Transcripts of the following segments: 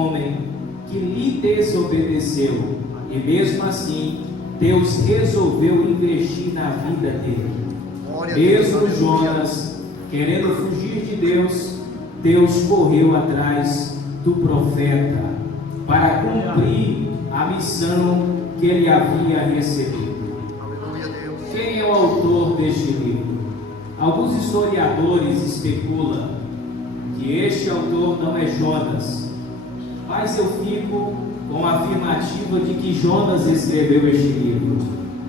homem que lhe desobedeceu, e mesmo assim Deus resolveu investir na vida dele. Mesmo Jonas querendo fugir de Deus, Deus correu atrás do profeta para cumprir a missão que ele havia recebido. Quem é o autor deste livro? Alguns historiadores especulam que este autor não é Jonas, mas eu fico com a afirmativa de que Jonas escreveu este livro,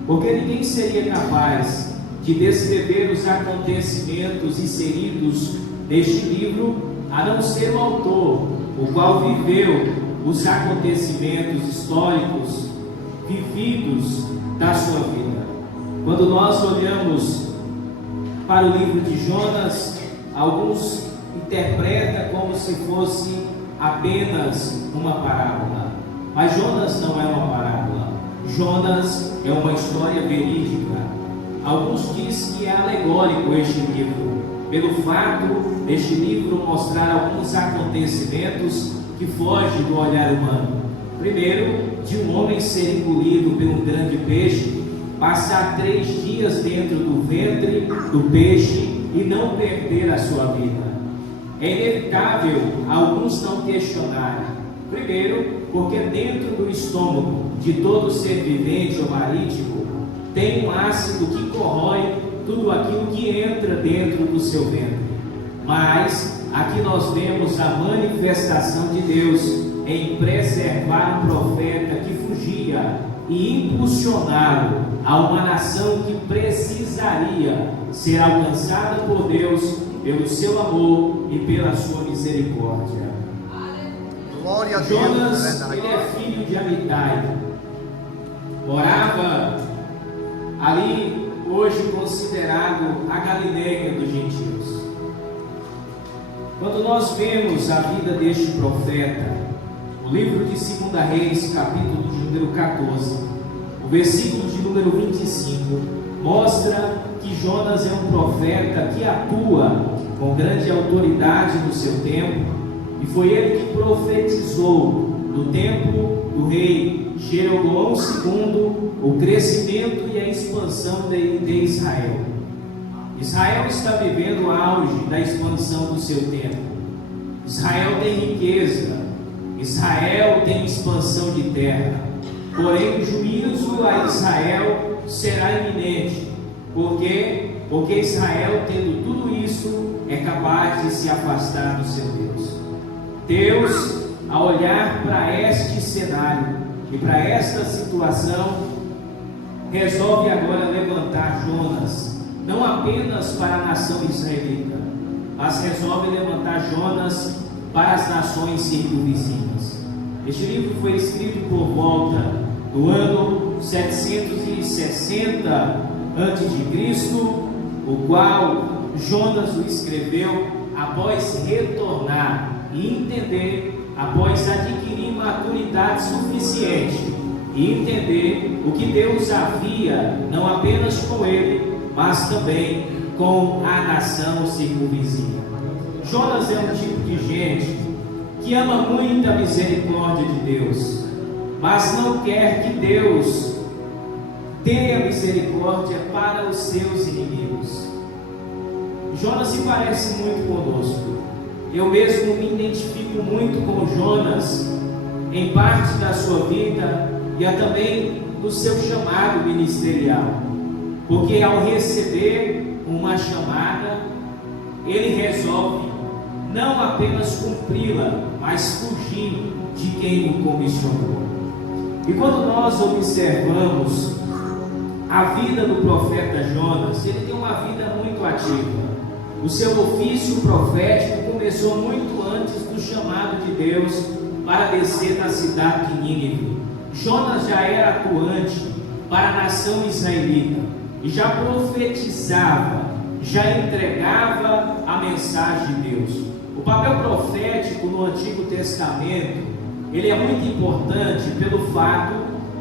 porque ninguém seria capaz de descrever os acontecimentos inseridos neste livro, a não ser o autor, o qual viveu os acontecimentos históricos vividos da sua vida. Quando nós olhamos para o livro de Jonas, alguns interpretam como se fosse apenas uma parábola, mas Jonas não é uma parábola. Jonas é uma história verídica. Alguns dizem que é alegórico este livro, pelo fato deste livro mostrar alguns acontecimentos que fogem do olhar humano. Primeiro, de um homem ser engolido por um grande peixe, passar 3 dias dentro do ventre do peixe e não perder a sua vida. É inevitável alguns não questionarem. Primeiro, porque dentro do estômago de todo ser vivente ou marítimo tem um ácido que corrói tudo aquilo que entra dentro do seu ventre. Mas aqui nós vemos a manifestação de Deus em preservar um profeta que fugia e impulsioná-lo a uma nação que precisaria ser alcançada por Deus pelo seu amor e pela sua misericórdia. Glória a Deus. Jonas, ele é filho de Amitai, morava ali, hoje considerado a Galileia dos gentios. Quando nós vemos a vida deste profeta, o livro de 2 Reis, capítulo de número 14, o versículo de número 25, mostra que Jonas é um profeta que atua com grande autoridade no seu tempo, e foi ele que profetizou no tempo do rei Jeroboão II o crescimento e a expansão de Israel. Israel está vivendo o auge da expansão do seu tempo. Israel tem riqueza, Israel tem expansão de terra, porém o juízo a Israel será iminente. Por quê? Porque Israel, tendo tudo isso, é capaz de se afastar do seu Deus. Deus, ao olhar para este cenário e para esta situação, resolve agora levantar Jonas, não apenas para a nação israelita, mas resolve levantar Jonas para as nações circunvizinhas. Este livro foi escrito por volta do ano 760 a.C., o qual Jonas o escreveu após retornar e entender, após adquirir maturidade suficiente e entender o que Deus havia, não apenas com ele, mas também com a nação circunvizinha. Jonas é um tipo de gente que ama muito a misericórdia de Deus, mas não quer que Deus dê a misericórdia para os seus inimigos. Jonas se parece muito conosco. Eu mesmo me identifico muito com Jonas em parte da sua vida e também no seu chamado ministerial, porque ao receber uma chamada, ele resolve não apenas cumpri-la, mas fugir de quem o comissionou. E quando nós observamos a vida do profeta Jonas, ele tem uma vida muito ativa. O seu ofício profético começou muito antes do chamado de Deus para descer na cidade de Nínive. Jonas já era atuante para a nação israelita e já profetizava, já entregava a mensagem de Deus. O papel profético no Antigo Testamento, ele é muito importante pelo fato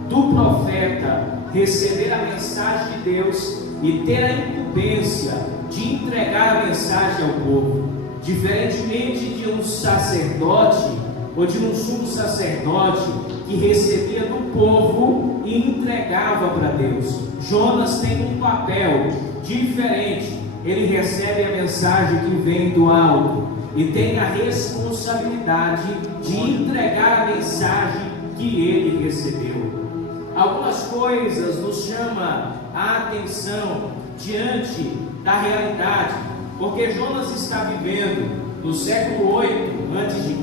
do profeta receber a mensagem de Deus e ter a incumbência de entregar a mensagem ao povo, diferentemente de um sacerdote ou de um sumo sacerdote que recebia do povo e entregava para Deus. Jonas tem um papel diferente. Ele recebe a mensagem que vem do alto e tem a responsabilidade de entregar a mensagem que ele recebeu. Algumas coisas nos chamam a atenção diante da realidade, porque Jonas está vivendo no século 8 a.C.,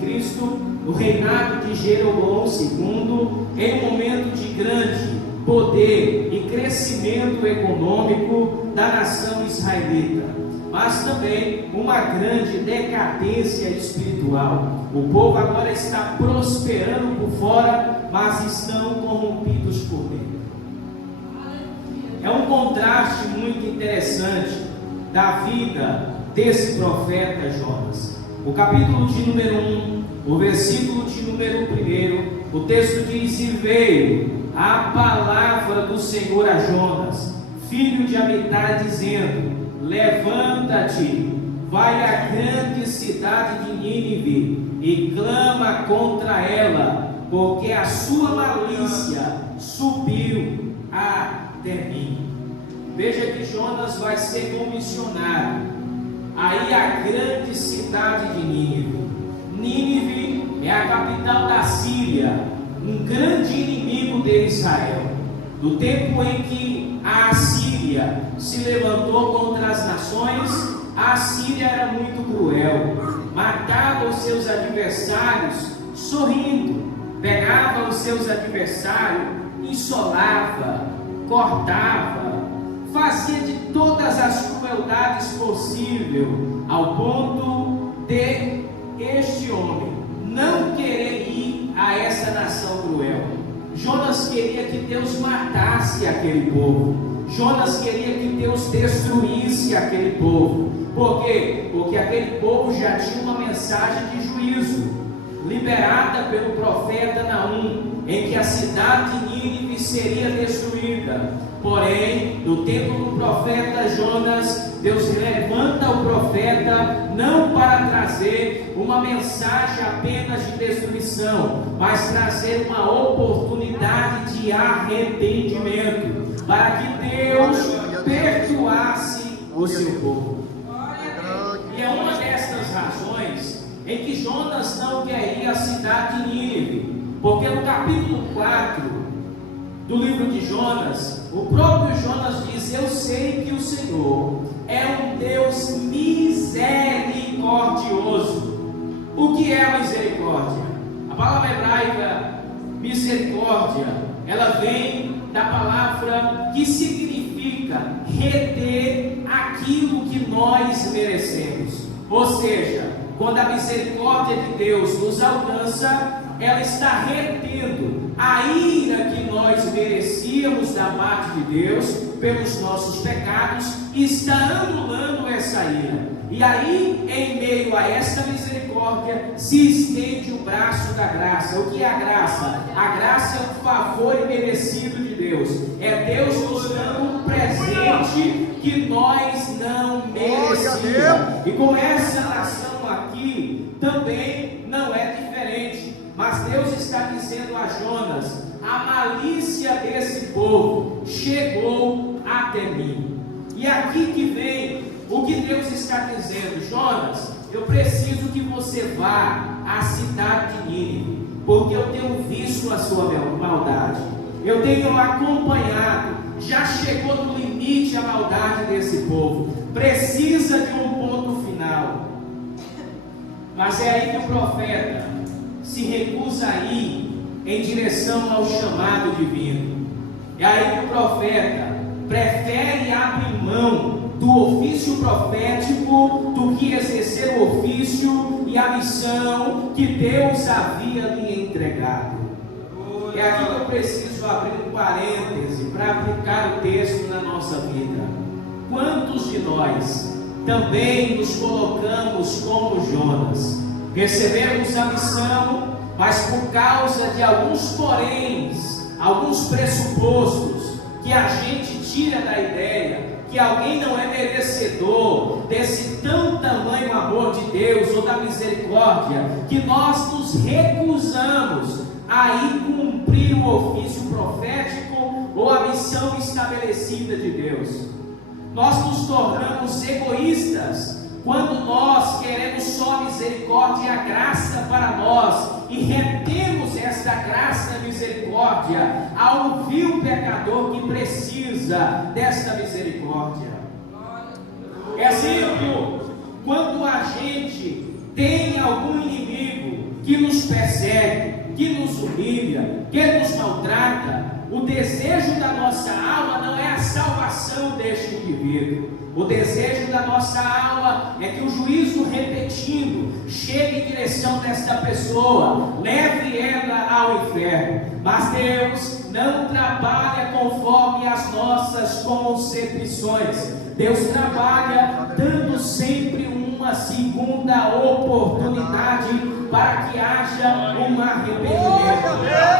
no reinado de Jeroboão II, em um momento de grande poder e crescimento econômico da nação israelita, mas também uma grande decadência espiritual. O povo agora está prosperando por fora, mas estão corrompidos por dentro. É um contraste muito interessante da vida desse profeta Jonas. O capítulo de número 1, o versículo de número 1, o texto diz: e veio a palavra do Senhor a Jonas, filho de Amitai, dizendo: levanta-te, vai à grande cidade de Nínive e clama contra ela, porque a sua malícia subiu até mim. Veja que Jonas vai ser comissionado aí à grande cidade de Nínive. Nínive é a capital da Síria, um grande inimigo de Israel. Do tempo em que a Assíria se levantou contra as nações, a Síria era muito cruel, matava os seus adversários sorrindo, pegava os seus adversários, insolava, cortava, fazia de todas as crueldades possíveis, ao ponto de este homem não querer ir a essa nação cruel. Jonas queria que Deus matasse aquele povo. Jonas queria que Deus destruísse aquele povo. Por quê? Porque aquele povo já tinha uma mensagem de juízo liberada pelo profeta Naum, em que a cidade de Nínive seria destruída. Porém, no tempo do profeta Jonas, Deus levanta o profeta não para trazer uma mensagem apenas de destruição, mas trazer uma oportunidade de arrependimento, para que Deus perdoasse o seu povo. E é uma destas razões em que Jonas não quer ir à cidade de Nínive, porque no capítulo 4 do livro de Jonas, o próprio Jonas diz: eu sei que o Senhor é um Deus misericordioso. O que é a misericórdia? A palavra hebraica misericórdia, ela vem da palavra que significa reter aquilo que nós merecemos. Ou seja, quando a misericórdia de Deus nos alcança, ela está retendo a ira que nós merecíamos da parte de Deus pelos nossos pecados, e está anulando essa ira. E aí, em meio a esta misericórdia, se estende o braço da graça. O que é a graça? A graça é o favor imerecido de Deus. É Deus nos dando um presente que nós não merecíamos. E com essa nação aqui, também não é diferente. Mas Deus está dizendo a Jonas: a malícia desse povo chegou até mim. E aqui que vem o que Deus está dizendo: Jonas, eu preciso que você vá à cidade de Nínive, porque eu tenho visto a sua maldade, eu tenho acompanhado, já chegou no limite a maldade desse povo, precisa de um ponto final. Mas é aí que o profeta se recusa a ir em direção ao chamado divino. É aí que o profeta prefere abrir mão do ofício profético do que exercer o ofício e a missão que Deus havia lhe entregado. É aqui que eu preciso abrir um parêntese para aplicar o texto na nossa vida. Quantos de nós também nos colocamos como Jonas? Recebemos a missão, mas por causa de alguns poréns, alguns pressupostos que a gente tira da ideia, que alguém não é merecedor desse tão tamanho amor de Deus ou da misericórdia, que nós nos recusamos a ir cumprir o ofício profético ou a missão estabelecida de Deus. Nós nos tornamos egoístas quando nós queremos só a misericórdia e a graça para nós e retemos esta graça e misericórdia ao vil pecador que precisa desta misericórdia. Exemplo, quando a gente tem algum inimigo que nos persegue, que nos humilha, que nos maltrata, o desejo da nossa alma não é a salvação deste indivíduo. O desejo da nossa alma é que o juízo repetindo chegue em direção desta pessoa, leve ela ao inferno. Mas Deus não trabalha conforme as nossas concepções. Deus trabalha dando sempre uma segunda oportunidade para que haja um arrependimento.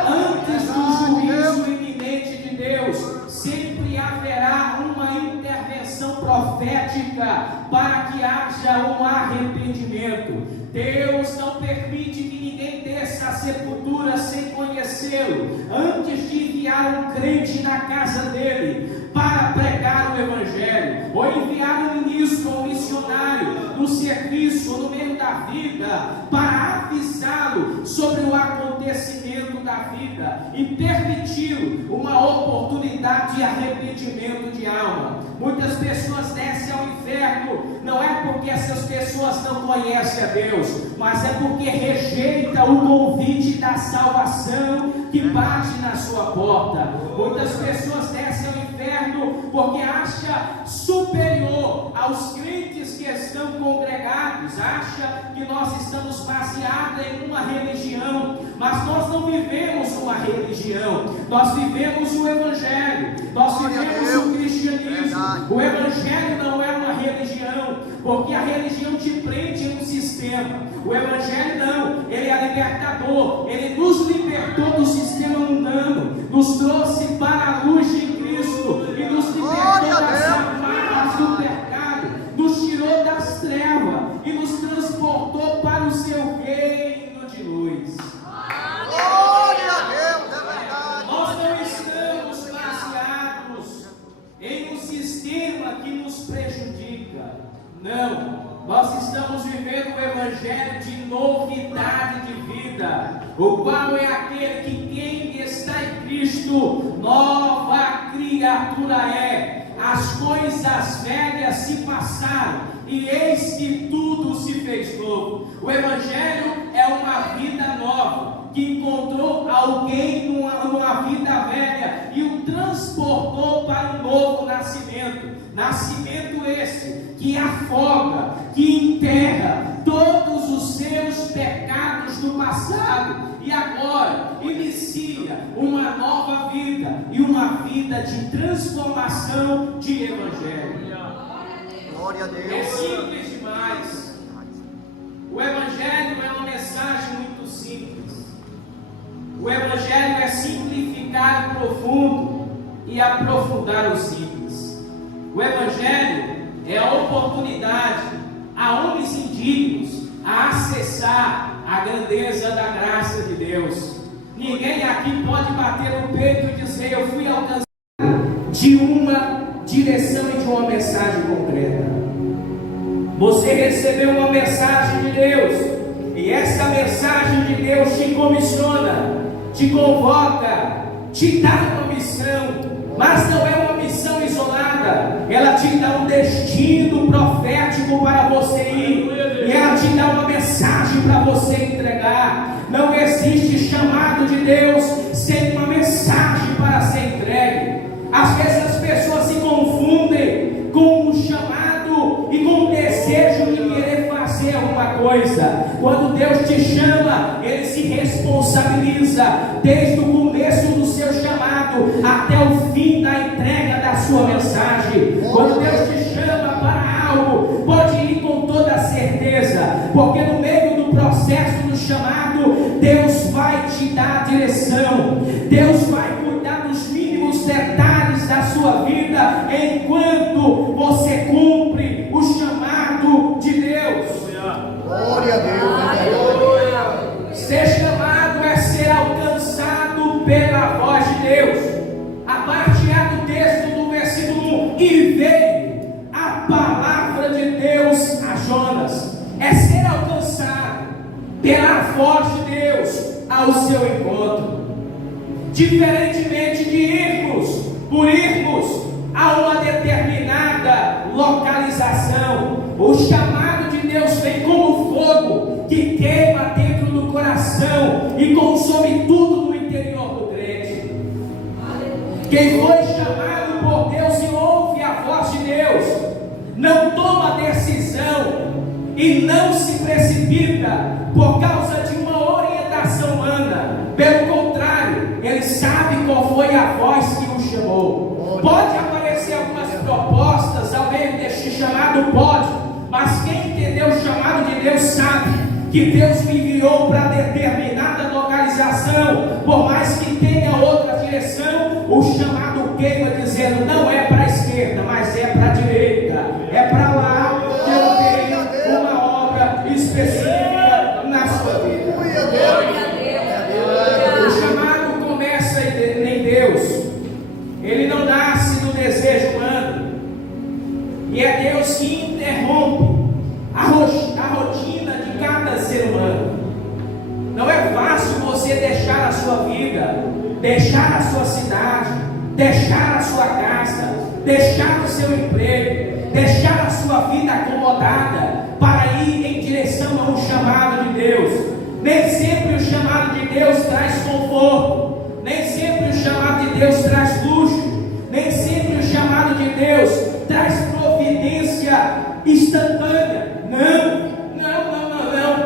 Antes do juízo iminente de Deus, sempre haverá uma intervenção profética para que haja um arrependimento. Deus não permite que ninguém desça à sepultura sem conhecê-lo, antes de enviar um crente na casa dele para pregar o evangelho, ou enviar um ministro ou um missionário no serviço ou no meio da vida para avisá-lo sobre o acontecimento da vida e permitir uma oportunidade de arrependimento de alma. Muitas pessoas descem ao inferno, não é porque essas pessoas não conhecem a Deus, mas é porque rejeitam o convite da salvação que bate na sua porta. Muitas pessoas descem ao inferno porque acham superior aos crentes que estão congregados, acha que nós estamos baseados em uma religião, mas nós não vivemos uma religião, nós vivemos o evangelho, nós vivemos o cristianismo. O evangelho não é uma religião, porque a religião te prende em um sistema. O evangelho não, ele é libertador, ele nos libertou do sistema mundano, nos trouxe para a luz de Cristo e nos libertou das amarras do pecado, nos tirou das trevas e nos transportou para o seu reino de luz. Glória a Deus, é verdade. Nós não estamos baseados em um sistema que nos prejudica, não. Nós estamos vivendo o evangelho de novidade de vida, o qual é aquele que quem está em Cristo, nova criatura é. As coisas velhas se passaram e eis que tudo se fez novo. O evangelho é uma vida nova que encontrou alguém numa vida velha e o transportou para um novo nascimento. Nascimento esse que afoga, que enterra todos os seus pecados do passado e agora inicia uma nova vida e uma vida de transformação de evangelho. Glória a Deus. É simples demais. O evangelho é uma mensagem muito simples. O evangelho é simplificar o profundo e aprofundar o simples. O evangelho é a oportunidade a homens indignos a acessar a grandeza da graça de Deus. Ninguém aqui pode bater no peito e dizer: eu fui alcançado de uma direção e de uma mensagem concreta. Você recebeu uma mensagem de Deus, e essa mensagem de Deus te comissiona, te convoca, te dá uma missão, mas não é uma missão isolada. Ela te dá um destino profético para você ir, e ela te dá uma mensagem para você entregar. Não existe chamado de Deus sem uma mensagem para ser entregue. Às vezes as pessoas se confundem com o chamado e com o desejo de querer fazer alguma coisa. Quando Deus te chama, Ele se responsabiliza desde o começo do seu chamado até o fim da entrega da sua mensagem. Quando Deus te chama para algo, pode ir com toda a certeza, porque no meio do processo do chamado, Deus vai te dar a direção, Deus vai cuidar dos mínimos detalhes detalhes da sua vida enquanto você cumpre o chamado de Deus. Glória a Deus. Ser chamado é ser alcançado pela voz de Deus. A parte A do texto do versículo 1: e veio a palavra de Deus a Jonas. É ser alcançado pela voz de Deus ao seu encontro. Diferentemente de irmos a uma determinada localização, o chamado de Deus vem como fogo que queima dentro do coração e consome tudo no interior do crente. Quem foi chamado por Deus e ouve a voz de Deus, não toma decisão e não se precipita por causa de uma orientação humana. Pelo contrário, ele sabe qual foi a voz que o chamou. Pode aparecer algumas propostas ao meio deste chamado, pode, mas quem entendeu o chamado de Deus sabe que Deus me enviou para determinada localização. Por mais que tenha outra direção, o chamado queima dizendo: não é para a esquerda, mas é para a direita, é para lá que eu tenho uma obra específica na sua vida. O chamado começa em Deus. Ele não nasce do desejo humano, e é Deus que interrompe a rotina de cada ser humano. Não é fácil você deixar a sua vida, deixar a sua cidade, deixar a sua casa, deixar o seu emprego, deixar a sua vida acomodada para ir em direção a um chamado de Deus. Nem sempre o chamado de Deus traz conforto, nem sempre o chamado de Deus traz luxo, nem sempre o chamado de Deus traz providência instantânea. Não.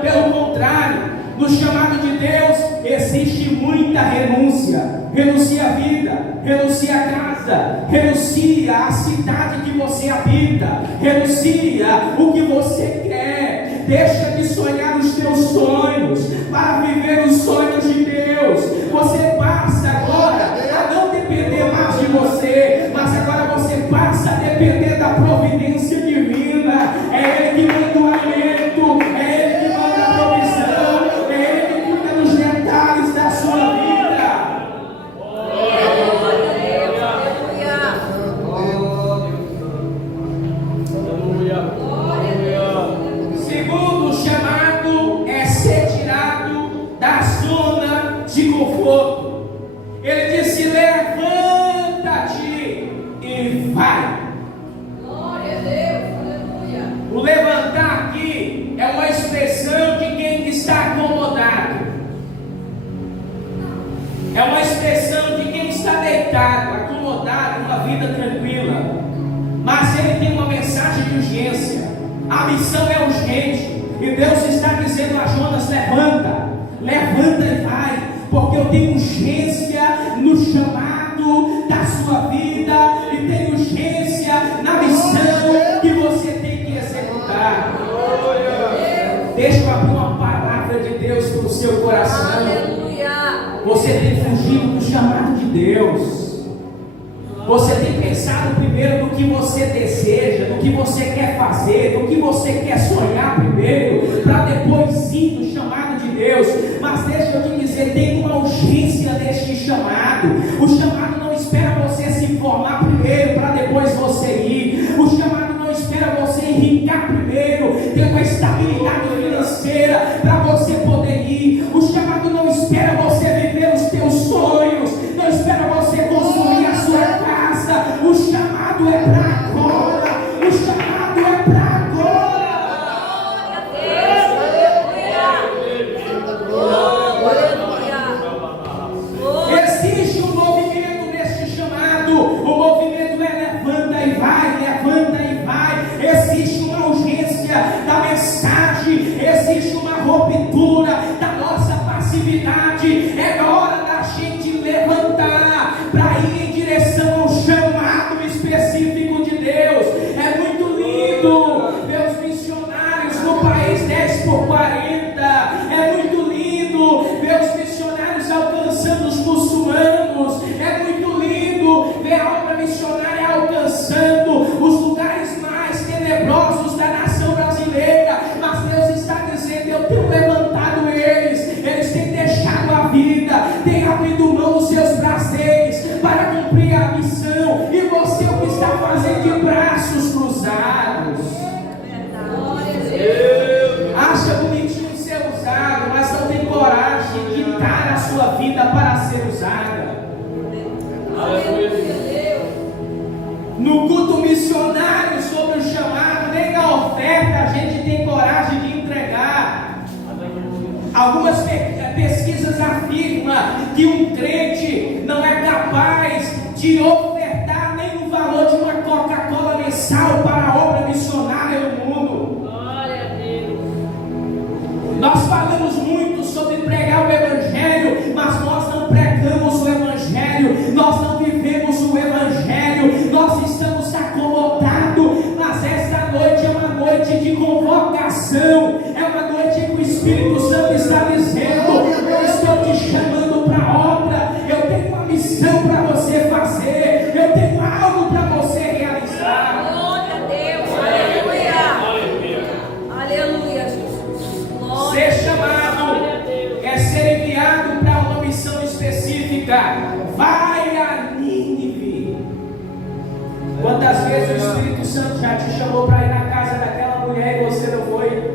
Pelo contrário, no chamado de Deus existe muita renúncia. Renuncia a vida, renuncia a casa, renuncia a cidade que você habita, renuncia o que você quer. Deixa de sonhar os teus sonhos para viver os sonhos de Deus. Você passa agora a não depender mais de você, mas agora você passa a depender da providência divina. É Ele que manda o alimento, é Ele que manda a provisão, é Ele que cuida dos detalhes da sua vida. Segundo chamado é ser tirado da zona de conforto. Ele disse: levanta-te e vai. Glória a Deus, aleluia. O levantar aqui é uma expressão de quem está acomodado. É uma expressão de quem está deitado, acomodado, uma vida tranquila. Mas ele tem uma mensagem de urgência. A missão é urgente. E Deus está dizendo a Jonas: levanta e vai, porque eu tenho urgência no chamado da sua vida e tenho urgência na missão que você tem que executar. Deixa eu abrir uma palavra de Deus para o seu coração. Aleluia. Você tem fugido do chamado de Deus. Você tem pensado primeiro no que você deseja, no que você quer fazer, no que você quer sonhar primeiro, para depois ir no chamado de Deus. Mas deixa eu te dizer, tem uma urgência deste chamado. O chamado não espera você se formar primeiro, para depois você ir. O chamado não espera você enriquecer primeiro, ter uma estabilidade financeira, para você poder ir. O chamado não espera você viver os teus sonhos, não espera você construir a sua casa. O chamado é para agora. O chamado é para agora. Existe um movimento neste chamado. O movimento é levanta e vai, levanta e vai. Existe uma urgência da mensagem. Existe uma ruptura da nossa passividade. É hora da gente levantar para ir em direção ao chamado específico de Deus. É muito lindo ver os missionários no país 10x40. É muito lindo ver os missionários alcançando os muçulmanos. É muito lindo ver a obra missionária tem abrido mão dos seus prazeres para cumprir a missão, e você o que está fazendo de braços cruzados. Acha bonitinho ser usado, mas não tem coragem de dar a sua vida para ser usada. No culto missionário sobre o chamado, nem na oferta a gente tem coragem de entregar. Algumas pesquisas afirmam que um crente não é capaz de ofertar nem o valor de uma Coca-Cola mensal para a obra missionária no mundo. Nós falamos muito sobre pregar o Evangelho, mas nós não pregamos o Evangelho, nós não vivemos o Evangelho, nós estamos acomodados. Mas esta noite é uma noite de convocação, é uma noite em que o Espírito Santo está dizendo: eu estou te chamando para a obra, eu tenho uma missão para você fazer, eu tenho algo para você realizar. Glória a Deus, aleluia, aleluia, Jesus. Glória. Ser chamado é ser enviado para uma missão específica. Vai a Nínive. Quantas vezes o Espírito Santo já te chamou para ir na casa daquela mulher e você não foi?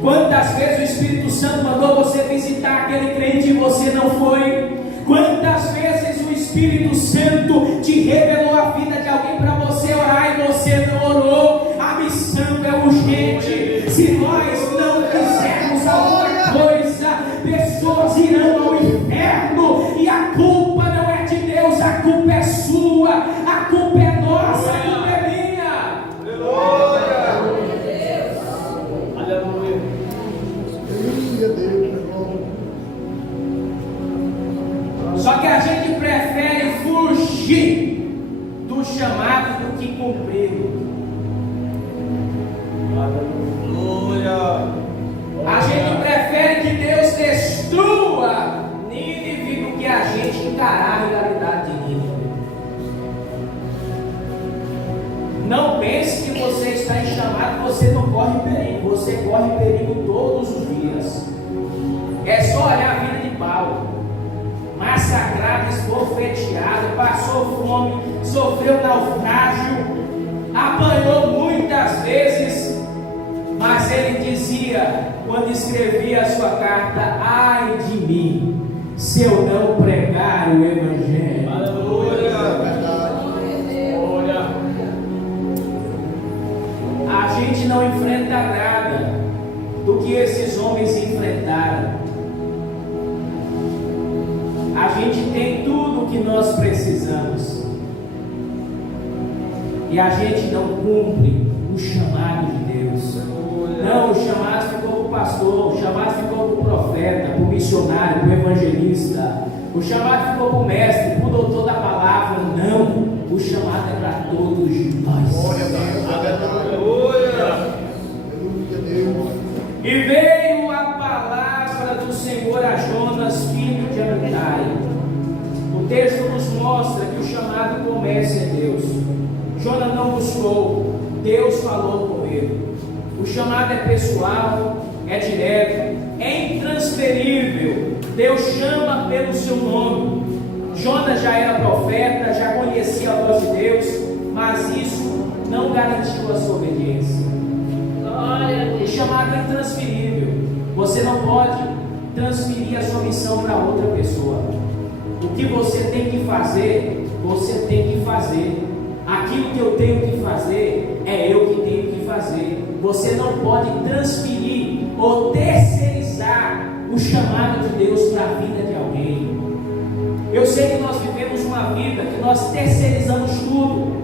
Quantas vezes o Espírito Santo mandou você visitar aquele crente e você não foi? Quantas vezes o Espírito Santo te revelou a vida de alguém para você orar e você não orou? A missão é urgente. Se nós não fizermos alguma coisa, pessoas irão ao inferno, e a culpa não é de Deus, a culpa é sua, a culpa é nossa, a culpa é minha. Aleluia. Aleluia. Só que a gente prefere fugir do chamado do que cumpri-lo. Aleluia. A gente prefere que Deus destrua Nínive do que a gente encarar a realidade de Nínive. Não pense que você está em chamado, você não corre perigo. Você corre perigo todos os dias. É só olhar a vida de Paulo. Massacrado, esbofeteado, passou fome, sofreu naufrágio, apanhou muitas vezes, mas ele dizia, quando escrevia a sua carta: ai de mim, se eu não pregar o Evangelho. Aleluia. Verdade. A gente não enfrenta nada do que esses homens enfrentaram. A gente tem tudo o que nós precisamos, e a gente não cumpre o chamado de Deus. Não, o chamado ficou para o pastor, o chamado ficou para o profeta, para o missionário, para o evangelista, o chamado ficou para o mestre, para o doutor da palavra. Não, o chamado é para todos nós. Glória a Deus. Aleluia. E veio a palavra do Senhor a Jonas, filho de Amitai. O texto nos mostra que o chamado começa em Deus. Jonas não buscou, Deus falou com ele. O chamado é pessoal, é direto, é intransferível. Deus chama pelo seu nome. Jonas já era profeta, já conhecia a voz de Deus, mas isso não garantiu a sua obediência. O chamado é intransferível. Você não pode transferir a sua missão para outra pessoa. O que você tem que fazer, você tem que fazer. Aquilo que eu tenho que fazer, é eu que tenho que fazer. Você não pode transferir ou terceirizar o chamado de Deus para a vida de alguém. Eu sei que nós vivemos uma vida que nós terceirizamos tudo.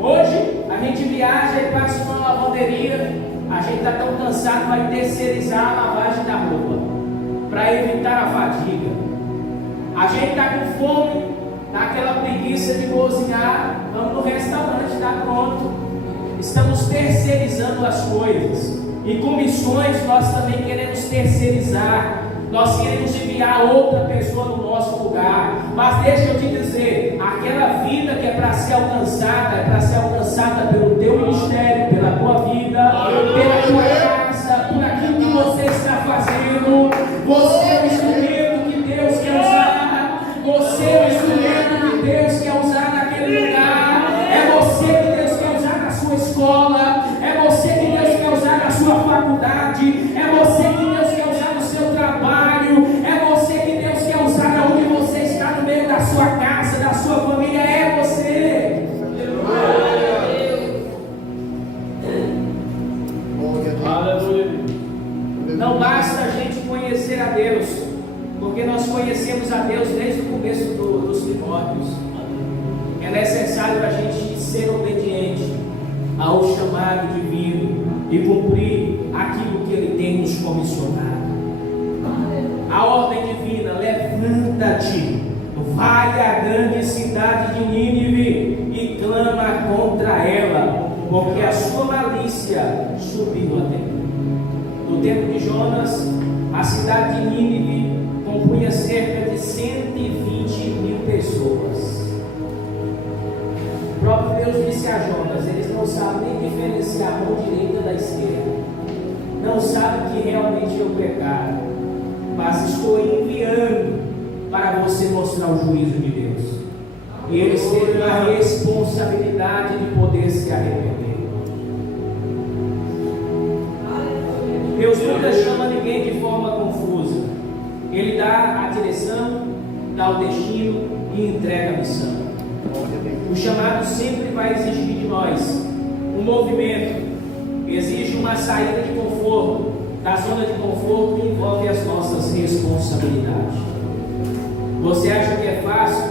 Hoje a gente viaja e passa uma lavanderia, a gente está tão cansado, vai terceirizar a lavagem da roupa para evitar a fadiga. A gente está com fome, está aquela preguiça de cozinhar, vamos no restaurante, está pronto. Estamos terceirizando as coisas. E com missões nós também queremos terceirizar. Nós queremos enviar outra pessoa no nosso lugar. Mas deixa eu te dizer, aquela vida que é para ser alcançada pelo teu ministério, pela tua vida, pela tua casa, por aquilo que você está fazendo. Você é o instrumento que Deus quer usar. nós conhecemos a Deus desde o começo dos primórdios. É necessário a gente ser obediente ao chamado divino e cumprir aquilo que Ele tem nos comissionado. A ordem divina: levanta-te, vai à grande cidade de Nínive e clama contra ela, porque a sua malícia subiu até mim. No tempo de Jonas, a cidade de Nínive compunha cerca de 120.000 pessoas. O próprio Deus disse a Jonas: eles não sabem nem diferenciar a mão direita da esquerda, não sabem que realmente é o pecado, mas estou enviando para você mostrar o juízo de Deus. E eles têm a responsabilidade de poder se arrepender. Deus nunca chama ninguém de forma confusa. Ele dá a direção, dá o destino e entrega a missão. O chamado sempre vai exigir de nós um movimento, exige uma saída de conforto, da zona de conforto que envolve as nossas responsabilidades. Você acha que é fácil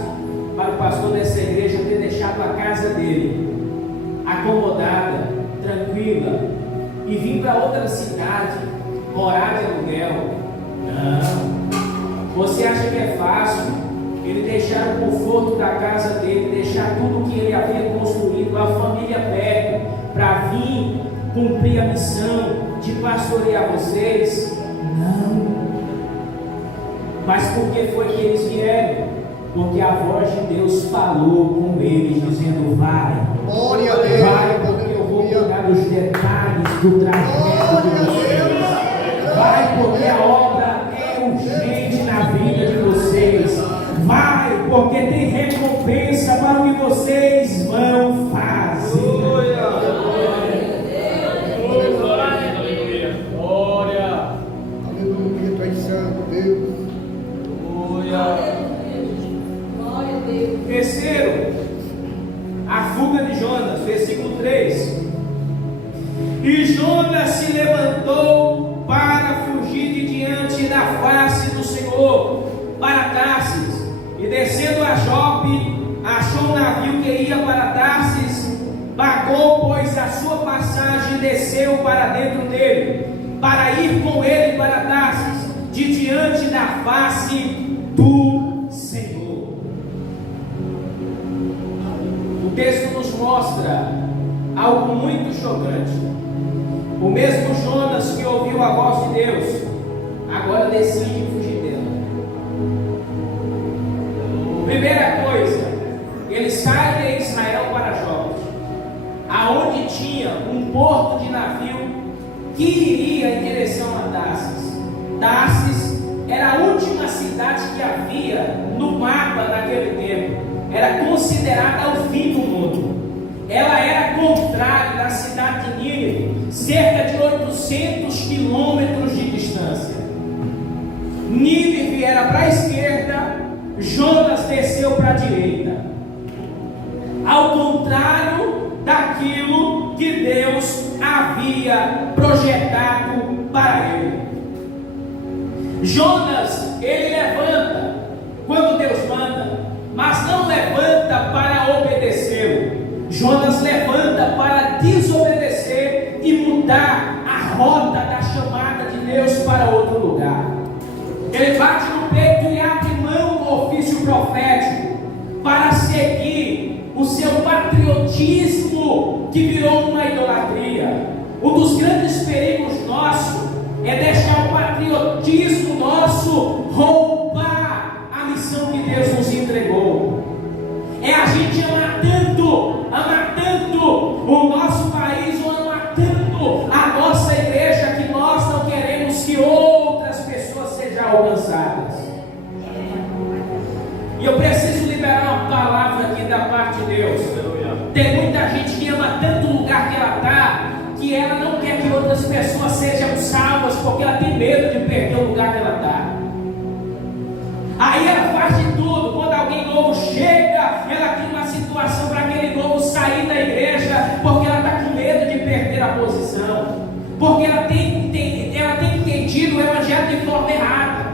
para o pastor dessa igreja ter deixado a casa dele acomodada, tranquila, e vir para outra cidade, morar de aluguel? Não. Você acha que é fácil ele deixar o conforto da casa dele, deixar tudo que ele havia construído, a família perto, para vir cumprir a missão de pastorear vocês? Não. Mas por que foi que eles vieram? Porque a voz de Deus falou com eles, dizendo: vai, vai, porque eu vou cuidar dos detalhes do trajeto de vocês. Vai, porque a obra é urgente na vida de vocês. Vai, porque tem recompensa para o que vocês vão fazer. Glória. Aleluia, tu és santo, Deus. Glória a Deus. Terceiro, a fuga de Jonas, versículo 3. E Jonas se levantou para fugir de diante da face do Senhor para Tarsis, e descendo a Jope, achou um navio que ia para Tarsis, pagou, pois, a sua passagem e desceu para dentro dele, para ir com ele para Tarsis, de diante da face do Senhor. O texto nos mostra algo muito chocante. O mesmo Jonas que ouviu a voz de Deus, agora decide fugir dela. Primeira coisa, ele sai de Israel para Jope, aonde tinha um porto de navio que iria em direção a Tarsis. Tarsis era a última cidade que havia no mapa daquele tempo, era considerada o fim do mundo. Ela era contrária da cidade de Nínive, cerca de 800 quilômetros de distância. Nínive era para a esquerda, Jonas desceu para a direita, ao contrário daquilo que Deus havia projetado para ele. Jonas, ele levanta quando Deus manda, mas não levanta para obedecê-lo. Jonas levanta para desobedecer e mudar a rota da chamada de Deus para outro lugar. Ele bate no peito e abre mão do ofício profético para seguir o seu patriotismo, que virou uma idolatria. Um dos grandes perigos nossos é deixar o patriotismo nosso roubar a missão que Deus nos entregou. É a gente amar tanto o nosso país, ou amar tanto a nossa igreja, que nós não queremos que outras pessoas sejam alcançadas. E eu preciso liberar uma palavra aqui da parte de Deus. Tem muita gente que ama tanto o lugar que ela está, que ela não quer que outras pessoas sejam salvas, porque ela tem medo de perder o lugar que ela está. Aí ela faz de tudo. Quando alguém novo chega, ela tem uma situação para aquele novo sair da igreja, porque ela está com medo de perder a posição, porque ela tem entendido o evangelho de forma errada.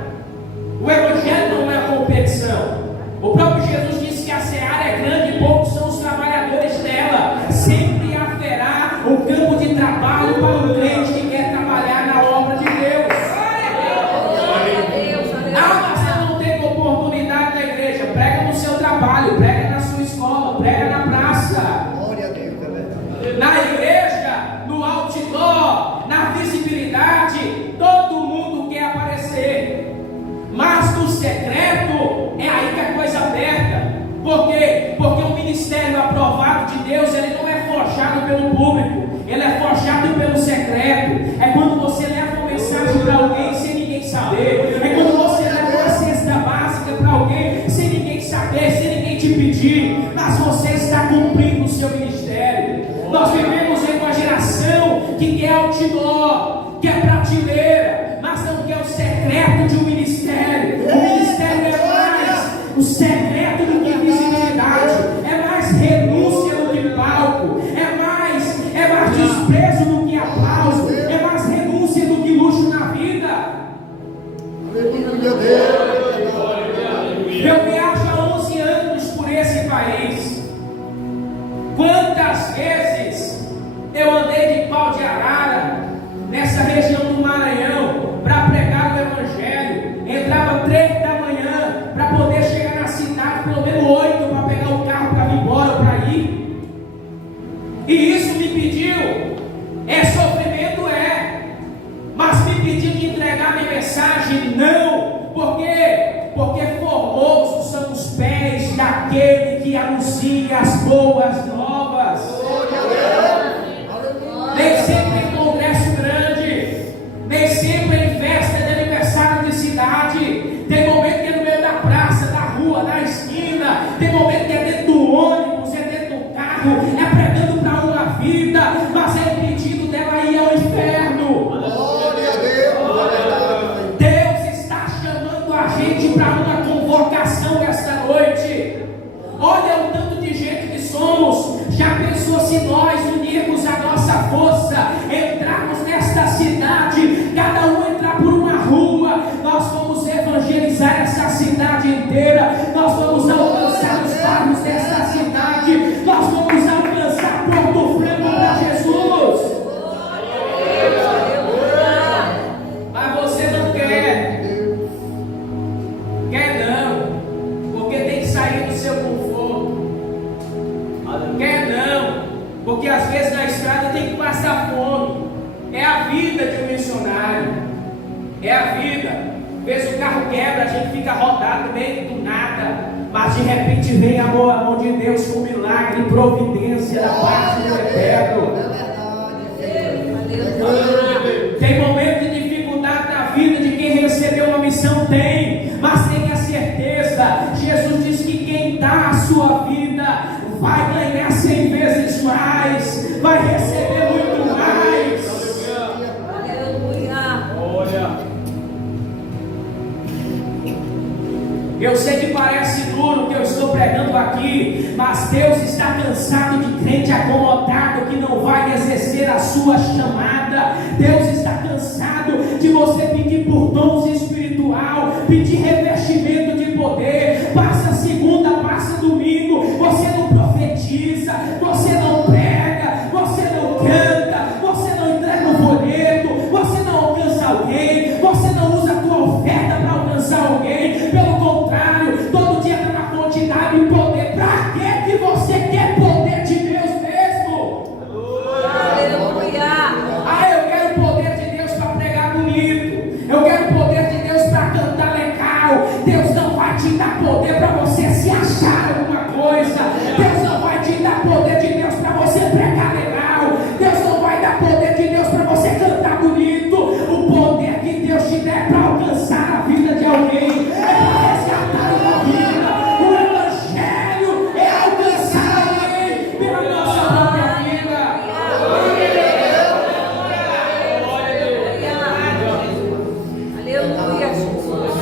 O evangelho não Por quê? Porque o ministério aprovado de Deus, ele não é forjado pelo público, ele é forjado pelo secreto. É quando você leva uma mensagem para alguém sem ninguém saber. É quando você leva uma cesta básica para alguém sem ninguém saber, sem ninguém te pedir, mas você está cumprindo o seu ministério. Nós vivemos em uma geração que quer outdoor, quer prateleira, mas não quer o secreto de um ministério. O ministério é mais o secreto do que visibilidade, é mais renúncia do que palco, é mais desprezo do que aplauso, é mais renúncia do que luxo na vida. Eu viajo há 11 anos por esse país. Quantas vezes eu andei de pau de arara nessa região do Maranhão para pregar o evangelho. Entrava 3 da manhã para poder chegar na cidade, pelo menos 8 para pegar o carro para vir embora, para ir. E isso me pediu, sofrimento mas me pediu de entregar minha mensagem, não. Por quê? Porque formosos são os pés daquele que anuncia as boas novas. Nem sempre em congresso grande, nem sempre em festa de aniversário de cidade. Tem momento que é no meio da praça, da rua, da esquina. Tem momento que é dentro do ônibus, é dentro do carro, é pregando para uma vida, mas é impedido dela ir ao inferno. Deus está chamando a gente para uma convocação esta noite. Olha o tanto de gente que somos. Já pensou se nós unirmos a nossa força, entrarmos nesta cidade, cada um entrar por uma rua, nós vamos evangelizar essa cidade inteira, nós vamos alcançar os bairros dessa cidade, nós vamos alcançar Porto Franco para Jesus. Mas você não quer não, porque tem que sair do seu conforto. Quer não, porque às vezes na estrada tem que passar fome. É a vida de um missionário, é a vida. Às vezes o carro quebra, a gente fica rodado no meio do nada, mas de repente vem a mão de Deus com milagre, providência da parte do Eterno. Tem momento de dificuldade na vida de quem recebeu uma missão, tem, mas tenha certeza, Jesus diz que quem dá a sua vida vai ganhar 100 vezes mais, vai receber muito mais. Aleluia. Eu sei que parece duro o que eu estou pregando aqui, mas Deus está cansado de crente acomodado que não vai exercer a sua chamada. Deus está cansado de você pedir por dons espiritual, pedir revestimento de poder. Passa segunda, passa domingo, você não profetiza, você não prega, você não canta, você não entrega o folheto, você não alcança alguém, você não usa a tua oferta para alcançar alguém. Pelo contrário, todo dia está na quantidade de poder. Para que você quer poder de Deus mesmo? Aleluia. Eu quero o poder de Deus para pregar bonito, eu quero o poder de Deus para cantar legal. Deus não vai te dar poder para você se achar alguma coisa. Deus não vai te dar poder de Deus para você pregar legal. Deus não vai dar poder de Deus para você cantar bonito. O poder que Deus te der para alcançar a vida de alguém, é para resgatar uma vida. O Evangelho é alcançar alguém pela nossa própria vida. Aleluia, Jesus.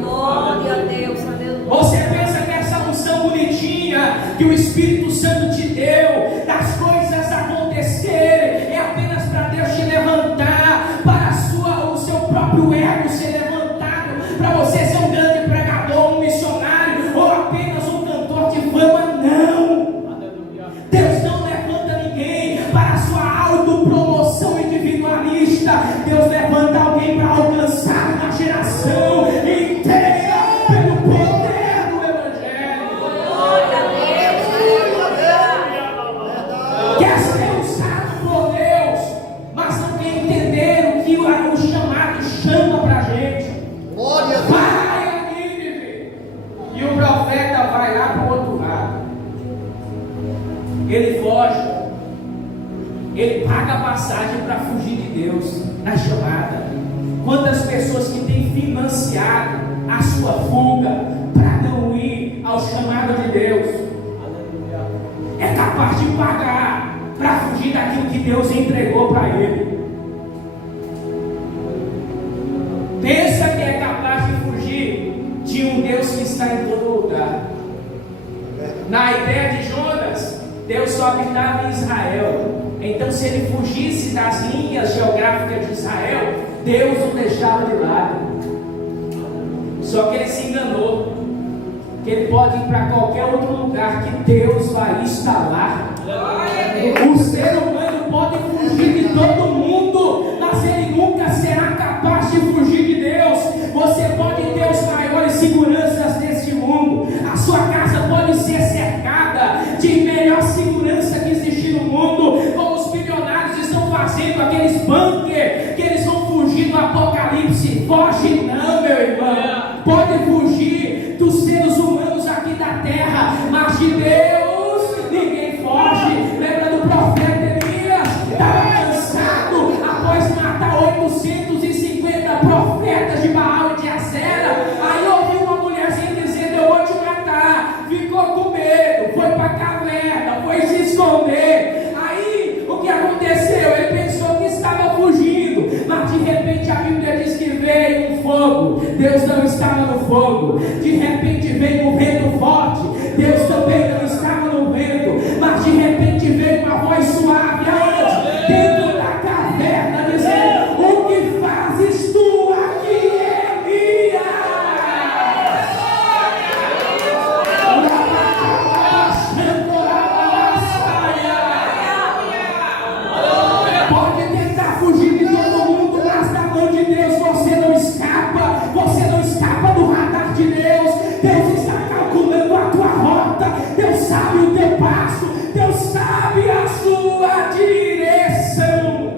Glória a Deus, aleluia. Você pensa que essa unção bonitinha que o Espírito Santo te deu, das coisas acontecerem, é apenas para Deus te levantar, para o seu próprio ego ser levantado, para você ser um grande pregador, um missionário ou apenas um cantor de fama? Não! Deus não levanta ninguém para a sua autopromoção individualista. Deus levanta alguém para alcançar uma geração inteira pelo poder do Evangelho. Glória a Deus, aleluia. ele paga a passagem para fugir de Deus na chamada. Quantas pessoas que têm financiado a sua fuga para não ir ao chamado de Deus, é capaz de pagar para fugir daquilo que Deus entregou para ele. Pensa que é capaz de fugir de um Deus que está em todo lugar. Na ideia de Jonas, Deus só habitava em Israel. Então, se ele fugisse das linhas geográficas de Israel, Deus o deixava de lado. Só que ele se enganou, que ele pode ir para qualquer outro lugar que Deus vai instalar. O ser humano pode fugir de todo mundo, mas ele nunca será capaz de fugir de Deus. Você pode ter os maiores seguranças deste mundo, a sua casa pode ser cercada de melhor segurança que existe no mundo, como os bilionários estão fazendo, aqueles bunkers que eles vão fugir do apocalipse. Foge não, meu irmão. Pode fugir dos seres humanos aqui da terra, mas de Deus ninguém foge. Lembra do profeta Elias? Estava cansado após matar 850 profetas de Baal e de Acera. Aí ouviu uma mulherzinha dizendo: eu vou te matar. Ficou com medo, foi para a caverna, foi se esconder. Aí o que aconteceu? Ele pensou que estava fugindo, mas de repente a Bíblia diz que veio um fogo. Deus não estava no fogo. De repente veio um vento forte. Deus também não estava no vento, mas de repente veio uma voz suave aonde? Dentro da caverna, dizendo: o que fazes tu aqui, Elias? Pode tentar fugir de todo mundo, mas da mão de Deus você não escapa. Você não escapa do radar de Deus. Deus está calculando a tua rota. Deus sabe o teu passo. Deus sabe a sua direção.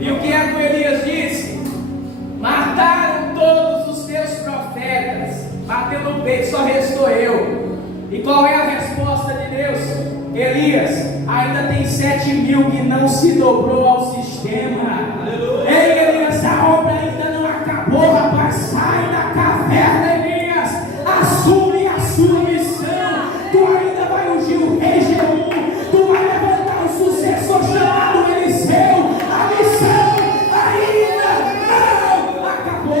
E o que é que o Elias disse? Mataram todos os teus profetas. Bateu no peito, só restou eu. E qual é a resposta de Deus? Elias, ainda tem 7.000 que não se dobrou ao sistema. Ei, Elias, a obra ainda não acabou, rapaz. Sai da caverna, Elias. Assume a sua missão. Tu ainda vai ungir o rei Jeú. Tu vai levantar um sucessor chamado Eliseu. A missão ainda não acabou.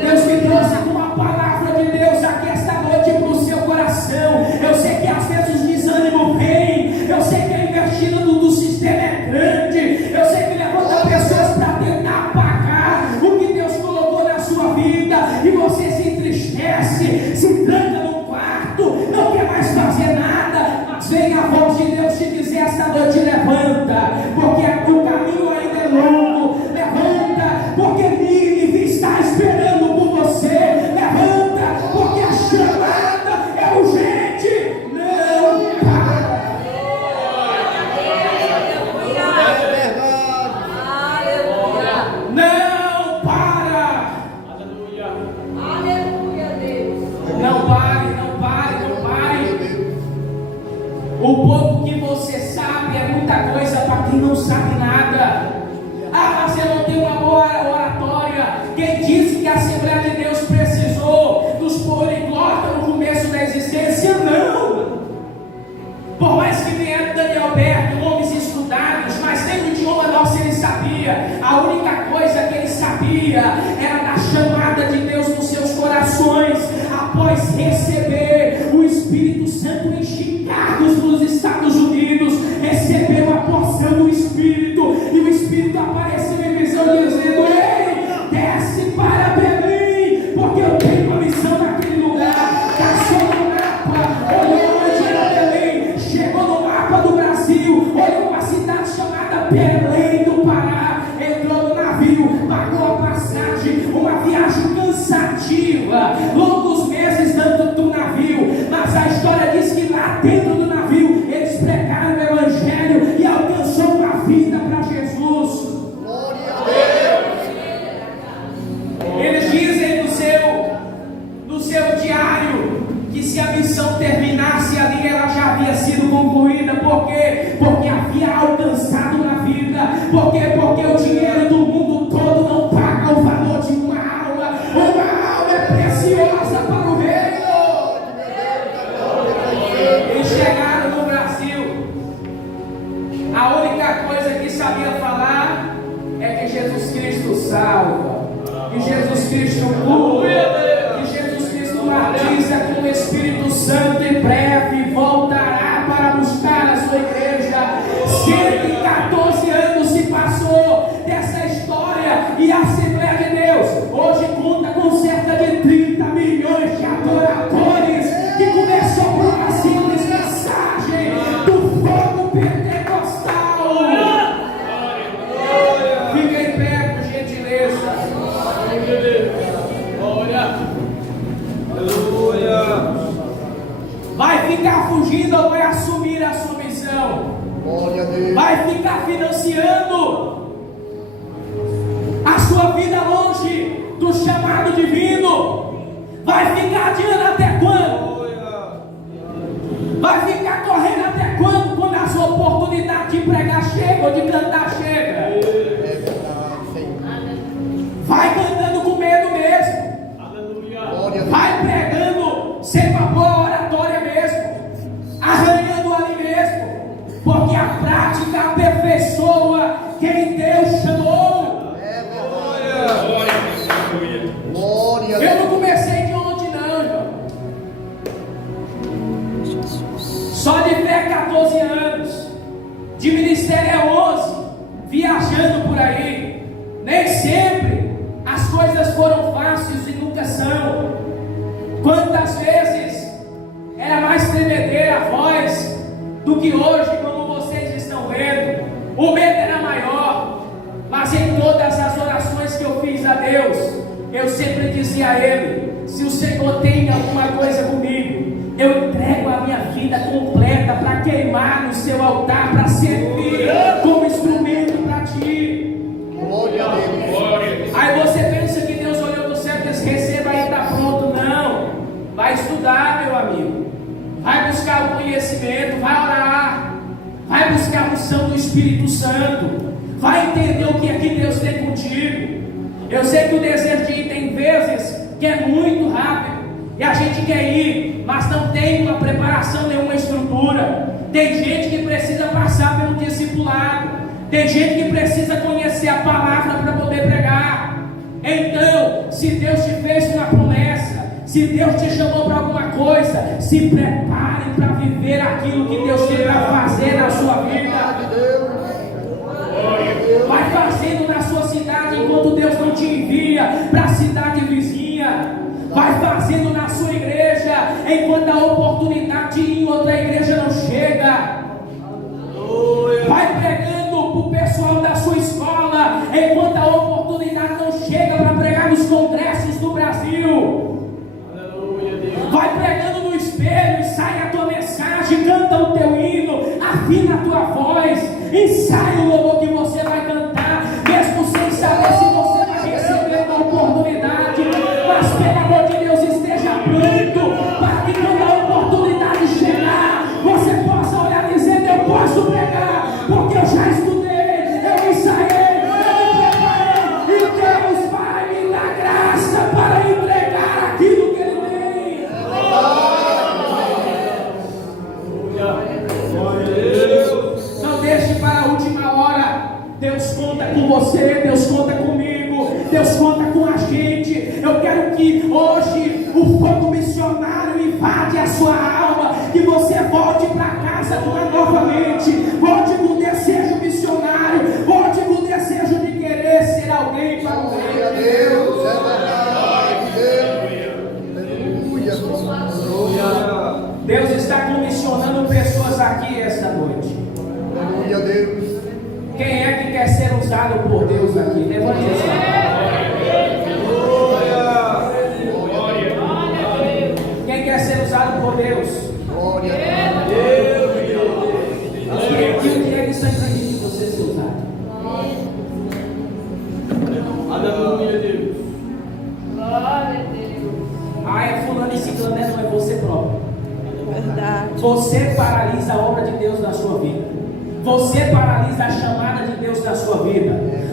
Deus me trouxe uma palavra de Deus aqui esta noite para o seu coração. Eu sei que às vezes o desânimo vem. Eu sei que a investida do sistema é grande. Eu sei que levanta pessoas para tentar apagar o que Deus colocou na sua vida. E você se entristece, se tranca no quarto, não quer mais fazer nada. Mas vem a voz de Deus te dizer esta noite: levanta, porque o caminho ainda é longo. Levanta, porque Nínive está esperando por você. Levanta, porque a chamada é urgente. Não para. Não para. Não pare, não pare, não pare. O pouco que você sabe é muita coisa para quem não sabe nada. Ah, mas eu não tenho uma boa oratória. Quem disse que a Assembleia de Deus precisou dos poliglotas no começo da existência? Não. Por mais que vieram Daniel Berto, homens estudados, mas nem o idioma nosso ele sabia. A única coisa que ele sabia era da chamada de Deus nos seus corações. Após receber o Espírito Santo em Chicago, nos Estados Unidos, recebeu a porção do Espírito. E o Espírito apareceu em visão dizendo: ei, desce para Belém, porque eu tenho uma missão naquele lugar. Caçou no mapa, olhou onde era Belém, chegou no mapa do Brasil, olhou uma cidade chamada Belém do Pará, entrou no navio, pagou a passagem, uma viagem cansativa, longos meses dentro do navio, mas a história diz que lá dentro do navio eles pregaram o Evangelho e alcançou uma vida para Jesus. Glória a Deus. Eles dizem no seu diário Por quê? Porque o dinheiro do mundo todo não paga o valor de uma alma. Uma alma é preciosa para o reino. Eles chegaram no Brasil. A única coisa que sabia falar é que Jesus Cristo salva, que Jesus Cristo cura, que Jesus Cristo batiza com o Espírito Santo. Em breve voltará para buscar a sua igreja. 114 anos se passou dessa história e a Assembleia de Deus hoje conta com cerca de 30 milhões de adoradores, que começou por uma simples mensagem do fogo pentecostal. Fica em pé, por gentileza. Aleluia. Vai ficar fugindo ou vai assumir a sua missão? Vai ficar financiando a sua vida longe do chamado divino? Vai ficar adiando até quando? Vai ficar correndo até quando? Quando as oportunidades de pregar chegam ou de cantar chegam? Vai cantando com medo mesmo. Vai pregando sem uma boa oratória mesmo, arranhando ali mesmo, porque a prática aperfeiçoa quem Deus chamou. Eu não comecei de ontem não, irmão. Só de fé 14 anos, de ministério é 11, viajando por aí. Nem sempre as coisas foram fáceis e nunca são. Quantas vezes era mais tremedeira a voz do que hoje, como vocês estão vendo. O medo era maior, mas em todas as orações que eu fiz a Deus, eu sempre dizia a Ele: se o Senhor tem alguma coisa comigo, eu entrego a minha vida completa para queimar no seu altar, para servir como instrumento para Ti. Aí você pensa que Deus olhou do céu e disse: receba aí, está pronto. Não, vai estudar, meu amigo, vai buscar o conhecimento, vai orar, vai buscar a unção do Espírito Santo, vai entender o que é que Deus tem contigo. Eu sei que o desejo de ir tem vezes que é muito rápido e a gente quer ir, mas não tem uma preparação, nenhuma estrutura. Tem gente que precisa passar pelo discipulado, tem gente que precisa conhecer a palavra para poder pregar. Então, se Deus te fez uma promessa, se Deus te chamou para alguma coisa, se prepare para viver aquilo que Deus tem para fazer na sua vida. Vai fazendo na sua cidade enquanto Deus não te envia para a cidade vizinha. Vai fazendo na sua igreja enquanto a oportunidade de ir em outra igreja não chega. Vai pregando para o pessoal da sua escola enquanto a oportunidade não chega para pregar nos congressos do Brasil. Vai pregando no espelho, ensaia a tua mensagem, canta o teu hino, afina a tua voz, ensaia o louvor que você vai cantar, mesmo sem saber se você vai receber uma oportunidade. Mas pelo amor de Deus, esteja pronto para que quando a oportunidade chegar, você possa olhar dizendo: eu posso pregar, porque eu já estudei, eu ensaiei, eu me preparei, e Deus vai me dar graça para entregar aquilo que Ele tem. Não deixe para a última hora. Deus conta com você, Deus conta comigo, Deus conta com a gente. Eu quero que hoje o fogo missionário invade a sua alma, que você volte para casa novamente, volte com o desejo missionário, volte com o desejo de querer ser alguém para o reino. Deus está comissionando pessoas aqui esta noite. Quem é que quer ser usado por Deus aqui? Levante essa mão. Quem quer ser usado por Deus? Glória a Deus. Que o Diego está impedindo de você ser usado. Aleluia, Deus. Glória a Deus. Ah, é fulano e ciclano, não é você próprio. Verdade. Você paralisa a obra de Deus na sua vida. Você paralisa a chamada de Deus na sua vida.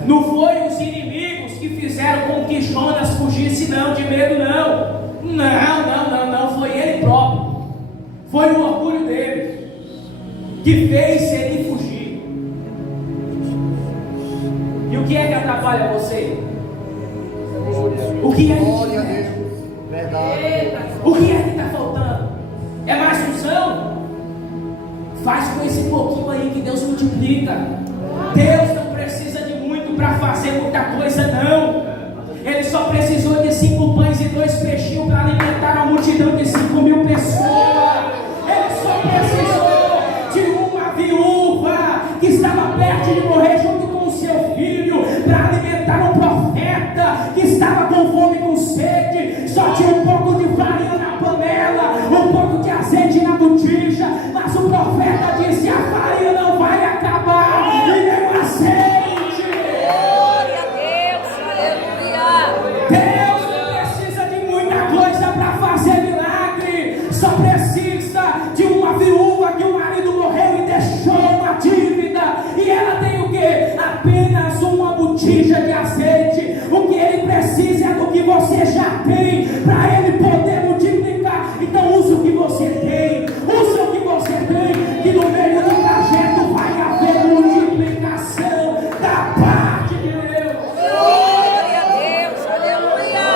Não foi os inimigos que fizeram com que Jonas fugisse, não, de medo, não. Não, foi ele próprio. Foi o orgulho dele que fez ele fugir. E o que é que atrapalha você? O que é que Glória a Deus. Verdade. O que é que está faltando? É mais unção? Faz com esse pouquinho aí que Deus multiplica. Deus não precisa de muito para fazer muita coisa, não. Ele só precisou de 5 pães e 2 peixinhos para alimentar a multidão de 5.000 pessoas. Ele só precisou de uma viúva que estava perto de morrer junto com o seu filho para alimentar um profeta que estava com fome e com sede. Só tinha um pouco de farinha na panela, um pouco de azeite na botija, mas o profeta disse: a farinha não vai acabar e nem o azeite. Glória a Deus, aleluia. Deus não precisa de muita coisa para fazer milagre, só precisa de uma viúva que o marido morreu e deixou uma dívida, e ela tem o que? Apenas uma botija de azeite. O que ele precisa é do que você já tem, para ele poder multiplicar. Então use o que você tem, use o que você tem, que no meio do trajeto vai haver multiplicação da parte de Deus. Glória a Deus, aleluia.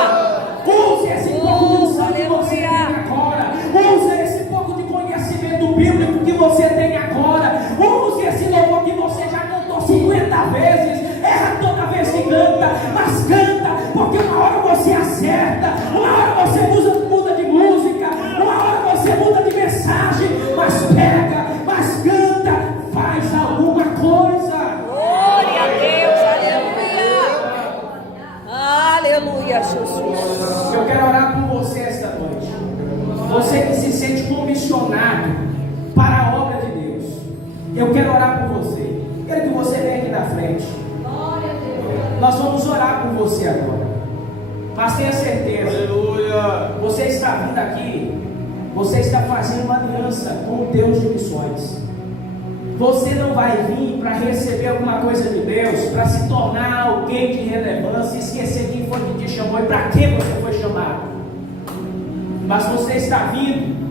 Use esse pouco de unção que você tem agora. Use esse pouco de conhecimento bíblico que você tem agora. Use esse louvor que você já cantou 50 vezes. Erra toda vez que canta, mas canta, porque uma hora você acerta, uma hora você muda de música, uma hora você muda de mensagem, mas pega, mas canta, faz alguma coisa. Glória a Deus, aleluia. Aleluia, Jesus. Eu quero orar por você esta noite. Você que se sente comissionado para a obra de Deus. Eu quero orar por você. Quero que você venha aqui na frente. Nós vamos orar por você agora. Mas tenha certeza. Aleluia. Você está vindo aqui. Você está fazendo uma aliança com o Deus de missões. Você não vai vir para receber alguma coisa de Deus, para se tornar alguém de relevância, esquecer quem foi que te chamou e para que você foi chamado. Mas você está vindo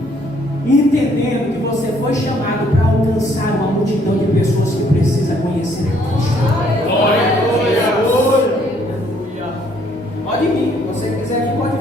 entendendo que você foi chamado para alcançar uma multidão de pessoas que precisa conhecer a Cristo. Glória, glória, glória. Pode vir, se você quiser vir, pode